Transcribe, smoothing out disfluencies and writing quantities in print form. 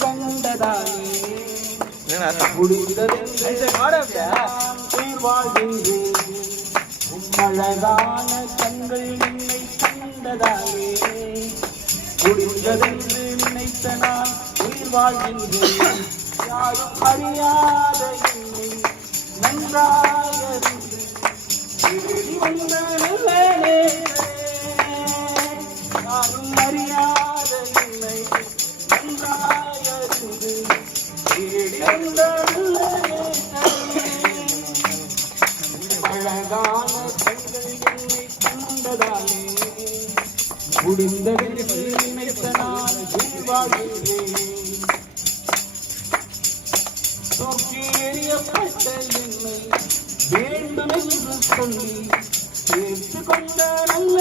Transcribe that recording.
கண்டதாலே முடிந்ததென்று வாழ்கின்றேன். அழகான கண்கள் என்னை கண்டதாலே முடிந்ததென்று நினைத்த நான் உயிர் வாழ்கின்றேன். யாரும் அறியாத என்னை நன்றாயறிந்து தேடி வந்த நல்ல நேசரே. யாரும் அறியாத என்னை நன்றாயறிந்து தேடி வந்த நல்ல நேசரே. அழகான கண்கள் என்னை கண்டதாலே முடிந்ததென்று நினைத்த நான் உயிர் வாழ்கின்றேன். தூக்கி எறியப்பட்ட என்னை வேண்டும் என்று சொல்லி சேர்த்து கொண்ட நல்ல